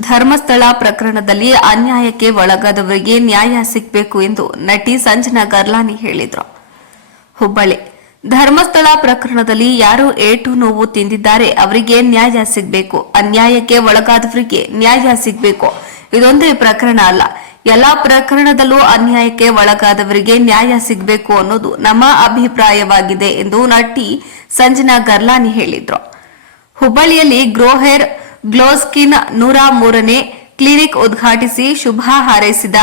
ಧರ್ಮಸ್ಥಳ ಪ್ರಕರಣದಲ್ಲಿ ಅನ್ಯಾಯಕ್ಕೆ ಒಳಗಾದವರಿಗೆ ನ್ಯಾಯ ಸಿಗಬೇಕು ಎಂದು ನಟಿ ಸಂಜನಾ ಗರ್ಲಾನಿ ಹೇಳಿದರು. ಹುಬ್ಬಳ್ಳಿ. ಧರ್ಮಸ್ಥಳ ಪ್ರಕರಣದಲ್ಲಿ ಯಾರು ಏಟು ನೋವು ತಿಂದಿದ್ದಾರೆ ಅವರಿಗೆ ನ್ಯಾಯ ಸಿಗಬೇಕು. ಅನ್ಯಾಯಕ್ಕೆ ಒಳಗಾದವರಿಗೆ ನ್ಯಾಯ ಸಿಗಬೇಕು. ಇದೊಂದೇ ಪ್ರಕರಣ ಅಲ್ಲ. ಎಲ್ಲಾ ಪ್ರಕರಣದಲ್ಲೂ ಅನ್ಯಾಯಕ್ಕೆ ಒಳಗಾದವರಿಗೆ ನ್ಯಾಯ ಸಿಗಬೇಕು ಅನ್ನೋದು ನಮ್ಮ ಅಭಿಪ್ರಾಯವಾಗಿದೆ ಎಂದು ನಟಿ ಸಂಜನಾ ಗರ್ಲಾನಿ ಹೇಳಿದ್ರು. ಹುಬ್ಬಳ್ಳಿಯಲ್ಲಿ ಗ್ರೋಹೇರ್ ಗ್ಲೋಸ್ಕಿನ್ ನೂರ ಮೂರನೇ ಕ್ಲಿನಿಕ್ ಉದ್ಘಾಟಿಸಿ ಶುಭ ಹಾರೈಸಿದ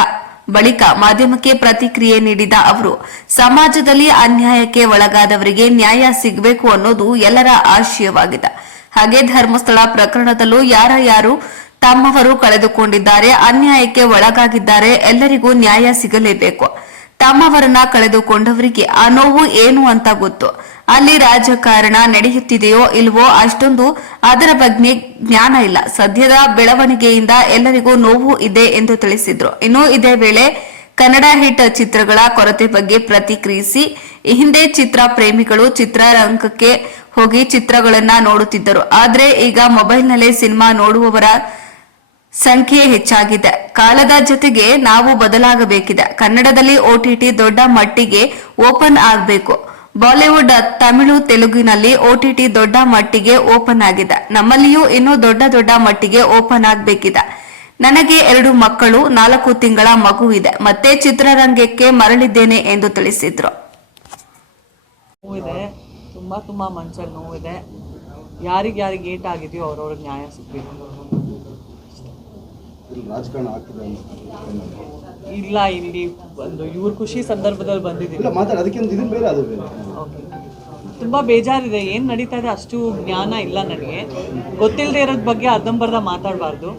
ಬಳಿಕ ಮಾಧ್ಯಮಕ್ಕೆ ಪ್ರತಿಕ್ರಿಯೆ ನೀಡಿದ ಅವರು, ಸಮಾಜದಲ್ಲಿ ಅನ್ಯಾಯಕ್ಕೆ ಒಳಗಾದವರಿಗೆ ನ್ಯಾಯ ಸಿಗಬೇಕು ಅನ್ನೋದು ಎಲ್ಲರ ಆಶಯವಾಗಿದೆ. ಹಾಗೆ ಧರ್ಮಸ್ಥಳ ಪ್ರಕರಣದಲ್ಲೂ ಯಾರ ಯಾರು ತಮ್ಮವರು ಕಳೆದುಕೊಂಡಿದ್ದಾರೆ, ಅನ್ಯಾಯಕ್ಕೆ ಒಳಗಾಗಿದ್ದಾರೆ, ಎಲ್ಲರಿಗೂ ನ್ಯಾಯ ಸಿಗಲೇಬೇಕು. ತಮ್ಮವರನ್ನ ಕಳೆದುಕೊಂಡವರಿಗೆ ಆ ನೋವು ಏನು ಅಂತ ಗೊತ್ತು. ಅಲ್ಲಿ ರಾಜಕಾರಣ ನಡೆಯುತ್ತಿದೆಯೋ ಇಲ್ವೋ ಅಷ್ಟೊಂದು ಅದರ ಬಗ್ಗೆ ಜ್ಞಾನ ಇಲ್ಲ. ಸದ್ಯದ ಬೆಳವಣಿಗೆಯಿಂದ ಎಲ್ಲರಿಗೂ ನೋವು ಇದೆ ಎಂದು ತಿಳಿಸಿದ್ರು. ಇನ್ನು ಇದೇ ವೇಳೆ ಕನ್ನಡ ಹಿಟ್ ಚಿತ್ರಗಳ ಕೊರತೆ ಬಗ್ಗೆ ಪ್ರತಿಕ್ರಿಯಿಸಿ ಹಿಂದೆ ಚಿತ್ರ ಪ್ರೇಮಿಗಳು ಚಿತ್ರರಂಗಕ್ಕೆ ಹೋಗಿ ಚಿತ್ರಗಳನ್ನ ನೋಡುತ್ತಿದ್ದರು. ಆದ್ರೆ ಈಗ ಮೊಬೈಲ್ನಲ್ಲೇ ಸಿನಿಮಾ ನೋಡುವವರ ಸಂಖ್ಯೆ ಹೆಚ್ಚಾಗಿದೆ. ಕಾಲದ ಜೊತೆಗೆ ನಾವು ಬದಲಾಗಬೇಕಿದೆ. ಕನ್ನಡದಲ್ಲಿ ಓಟಿಟಿ ದೊಡ್ಡ ಮಟ್ಟಿಗೆ ಓಪನ್ ಆಗಬೇಕು. ಬಾಲಿವುಡ್, ತಮಿಳು, ತೆಲುಗಿನಲ್ಲಿ ಓಟಿಟಿ ದೊಡ್ಡ ಮಟ್ಟಿಗೆ ಓಪನ್ ಆಗಿದೆ. ನಮ್ಮಲ್ಲಿಯೂ ಇನ್ನೂ ದೊಡ್ಡ ದೊಡ್ಡ ಮಟ್ಟಿಗೆ ಓಪನ್ ಆಗಬೇಕಿದೆ. ನನಗೆ ಎರಡು ಮಕ್ಕಳು, ನಾಲ್ಕು ತಿಂಗಳ ಮಗು ಇದೆ. ಮತ್ತೆ ಚಿತ್ರರಂಗಕ್ಕೆ ಮರಳಿದ್ದೇನೆ ಎಂದು ತಿಳಿಸಿದ್ರು. ಇದೆ ತುಂಬಾ ತುಂಬ ಮನ್ಸಲ್ಲಿ ನೋವಿದೆ. ಯಾರಿಗೆ ಯಾರಿಗೆ ಏಟ್ ಆಗಿದೆಯೋ ಅವ್ರವ್ರಿಗೆ ನ್ಯಾಯ ಸಿಗಬೇಕು. ರಾಜಕಾರಣ ಆಗ್ತಿದೆ ಇಲ್ಲ ಇಲ್ಲಿ ಒಂದು ಇವ್ರ ಖುಷಿ ಸಂದರ್ಭದಲ್ಲಿ ಬಂದಿದ್ದೀವಿ. ತುಂಬಾ ಮಾತಾಡಿ ಅದಕ್ಕಿಂತ ಇದನ್ನ ಬೇರೆ ಅದು ಬೇರೆ. ಓಕೆ. ತುಂಬ ಬೇಜಾರಿದೆ ಏನು ನಡೀತಾ ಇದೆ ಅಷ್ಟು ಜ್ಞಾನ ಇಲ್ಲ ನನಗೆ. ಗೊತ್ತಿಲ್ಲದೆ ಇರೋದ್ ಬಗ್ಗೆ ಅರ್ಧಂಬರ್ಧ ಮಾತಾಡಬಾರ್ದು.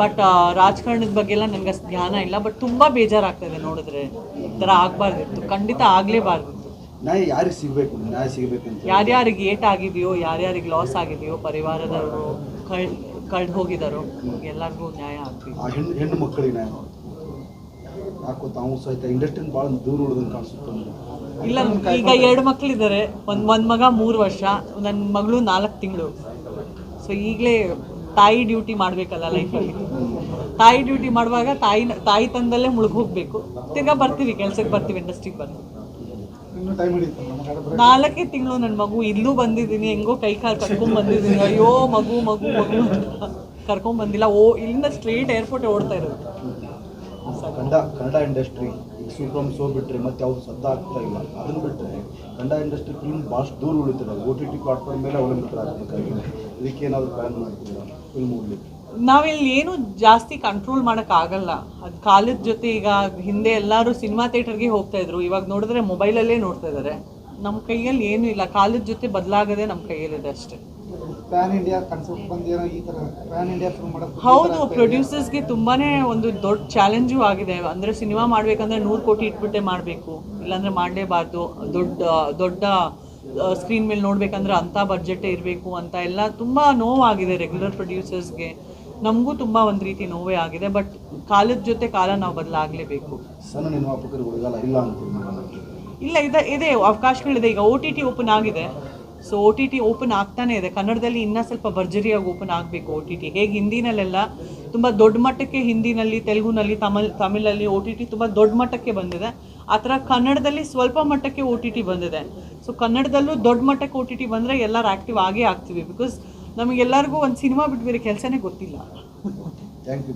ಬಟ್ ರಾಜಕಾರಣದ ಬಗ್ಗೆ ಎಲ್ಲ ನನಗೆ ಅಷ್ಟು ಜ್ಞಾನ ಇಲ್ಲ ಬಟ್ ತುಂಬ ಬೇಜಾರಾಗ್ತದೆ ನೋಡಿದ್ರೆ. ಈ ಥರ ಆಗಬಾರ್ದಿತ್ತು ಖಂಡಿತ ಆಗ್ಲೇಬಾರ್ದು ನ್ಯಾಯ ಯಾರಿಗೆ ಸಿಗಬೇಕು? ನ್ಯಾಯ ಸಿಗಬೇಕು ಯಾರ್ಯಾರಿಗೆ ಏಟ್ ಆಗಿದೆಯೋ ಯಾರ್ಯಾರಿಗೆ ಲಾಸ್ ಆಗಿದೆಯೋ ಪರಿವಾರದವರು ಕಳ್ ಕಳ್ದು ಹೋಗಿದಾರೋ. ಎಲ್ಲರಿಗೂ ನ್ಯಾಯ ಆಗ್ಬೇಕು. ಆ ಹೆಣ್ಣು ಹೆಣ್ಣು ಮಕ್ಕಳಿಗೆ ನ್ಯಾಯ ಯಾಕೋ ತಾವು ಸಹಿತ ಇಂಡಸ್ಟ್ರಿಯಿಂದ ಭಾಳ ದೂರ ಉಳಿದಂಗೆ ಕಾಣಿಸುತ್ತೆ ಇಲ್ಲ ಈಗ ಎರಡು ಮಕ್ಕಳಿದ್ದಾರೆ ಒಂದು ಒಂದು ಮಗ ಮೂರು ವರ್ಷ ನನ್ನ ಮಗಳು ನಾಲ್ಕು ತಿಂಗಳು. ಸೊ ಈಗಲೇ ತಾಯಿ ಡ್ಯೂಟಿ ಮಾಡಬೇಕಲ್ಲ ಲೈಫಲ್ಲಿ. ತಾಯಿ ಡ್ಯೂಟಿ ಮಾಡುವಾಗ ತಾಯಿ ತಾಯಿ ತಂದಲ್ಲೇ ಮುಳುಗ್ ಹೋಗ್ಬೇಕು. ತಿರ್ಗಾ ಬರ್ತೀವಿ ಕೆಲಸಕ್ಕೆ ಬರ್ತೀವಿ ಇಂಡಸ್ಟ್ರಿಗೆ ಬರ್ತೀವಿ ನಾಲ್ಕೇ ತಿಂಗಳು ನನ್ನ ಮಗು ಇಲ್ಲೂ ಬಂದಿದ್ದೀನಿ ಹೆಂಗೋ ಕೈ ಕಾಲು ಕರ್ಕೊಂಡ್ ಬಂದಿದ್ದೀನಿ. ಅಯ್ಯೋ ಮಗು ಮಗು ಮಗು ಕರ್ಕೊಂಡ್ ಬಂದಿಲ್ಲ. ಓ ಇಲ್ಲಿಂದ ಸ್ಟ್ರೇಟ್ ಏರ್ಪೋರ್ಟ್ ಓಡ್ತಾ ಇರೋದು. Kannada Kannada industry super so ಬಿಟ್ಟರೆ ಮತ್ತೆ ಅವ್ರು ಸದ್ದ ಆಗ್ತಾ ಇಲ್ಲ. ಅದನ್ನ ಬಿಟ್ಟರೆ ಕನ್ನಡ ಇಂಡಸ್ಟ್ರಿ ಫಿಲ್ಮ್ ಭಾಳಷ್ಟು ದೂರ ಉಳಿತಾರೆ ಓ ಟಿ ಟಿ ಪ್ಲಾಟ್ಫಾರ್ಮ್ ಮೇಲೆ ಇದಕ್ಕೆ ಏನಾದರೂ ಪ್ಲ್ಯಾನ್ ಮಾಡ್ತೀರಾ? ಫಿಲ್ಮ್ ನೋಡ್ಲಿಕ್ಕೆ ನಾವಿಲ್ಲಿ ಏನು ಜಾಸ್ತಿ ಕಂಟ್ರೋಲ್ ಆಗಲ್ಲ. ಅದು ಕಾಲದ ಜೊತೆ ಈಗ ಹಿಂದೆ ಎಲ್ಲರೂ ಸಿನಿಮಾ ಥಿಯೇಟರ್ಗೆ ಹೋಗ್ತಾ ಇದ್ರು. ಇವಾಗ ನೋಡಿದ್ರೆ ಮೊಬೈಲಲ್ಲೇ ನೋಡ್ತಾ ಇದ್ದಾರೆ ನಮ್ಮ ಕೈಯಲ್ಲಿ ಏನೂ ಇಲ್ಲ. ಕಾಲದ ಜೊತೆ ಬದಲಾಗದೆ ನಮ್ಮ ಕೈಯಲ್ಲಿದೆ ಅಷ್ಟೇ. ಹೌದು ಪ್ರೊಡ್ಯೂಸರ್ಸ್ಗೆ ತುಂಬಾನೇ ಒಂದು ದೊಡ್ಡ ಚಾಲೆಂಜು ಆಗಿದೆ. ಅಂದ್ರೆ ಸಿನಿಮಾ ಮಾಡ್ಬೇಕಂದ್ರೆ ನೂರು ಕೋಟಿ ಇಟ್ಬಿಟ್ಟೆ ಮಾಡಬೇಕು. ಇಲ್ಲಾಂದ್ರೆ ಮಾಡಲೇಬಾರ್ದು. ದೊಡ್ಡ ದೊಡ್ಡ ಸ್ಕ್ರೀನ್ ಮೇಲೆ ನೋಡ್ಬೇಕಂದ್ರೆ ಅಂಥ ಬಜೆಟ್ ಇರಬೇಕು ಅಂತ ಎಲ್ಲ ತುಂಬಾ ನೋವಾಗಿದೆ ರೆಗ್ಯುಲರ್ ಪ್ರೊಡ್ಯೂಸರ್ಸ್ಗೆ ನಮಗೂ ತುಂಬ ಒಂದು ರೀತಿ ನೋವೇ ಆಗಿದೆ ಬಟ್ ಕಾಲದ ಜೊತೆ ಕಾಲ ನಾವು ಬದಲಾಗಲೇಬೇಕು. ಇಲ್ಲ ಇದೆ ಇದೆ ಅವಕಾಶಗಳಿದೆ ಈಗ ಒ ಟಿ ಟಿ ಓಪನ್ ಆಗಿದೆ. So O T T open ಆಗ್ತಾನೆ ಇದೆ. ಕನ್ನಡದಲ್ಲಿ ಇನ್ನೂ ಸ್ವಲ್ಪ ಭರ್ಜರಿಯಾಗಿ ಓಪನ್ ಆಗಬೇಕು ಒ ಟಿ ಟಿ ಹೇಗೆ ಹಿಂದಿನಲ್ಲೆಲ್ಲ ತುಂಬ ದೊಡ್ಡ ಮಟ್ಟಕ್ಕೆ ಹಿಂದಿನಲ್ಲಿ ತೆಲುಗುನಲ್ಲಿ ತಮಿಳ್ ತಮಿಳಲ್ಲಿ ಒ ಟಿ ಟಿ ತುಂಬ ದೊಡ್ಡ ಮಟ್ಟಕ್ಕೆ ಬಂದಿದೆ. ಆ ಥರ ಕನ್ನಡದಲ್ಲಿ ಸ್ವಲ್ಪ ಮಟ್ಟಕ್ಕೆ ಒ ಟಿ ಟಿ ಬಂದಿದೆ. ಸೊ ಕನ್ನಡದಲ್ಲೂ ದೊಡ್ಡ ಮಟ್ಟಕ್ಕೆ ಒ ಟಿ ಟಿ ಬಂದರೆ ಎಲ್ಲರೂ ಆ್ಯಕ್ಟಿವ್ ಆಗೇ ಆಗ್ತೀವಿ ಬಿಕಾಸ್ ನಮಗೆಲ್ಲರಿಗೂ ಒಂದು ಸಿನಿಮಾ ಬಿಟ್ಟು ಬೇರೆ ಕೆಲಸನೇ ಗೊತ್ತಿಲ್ಲ. Thank you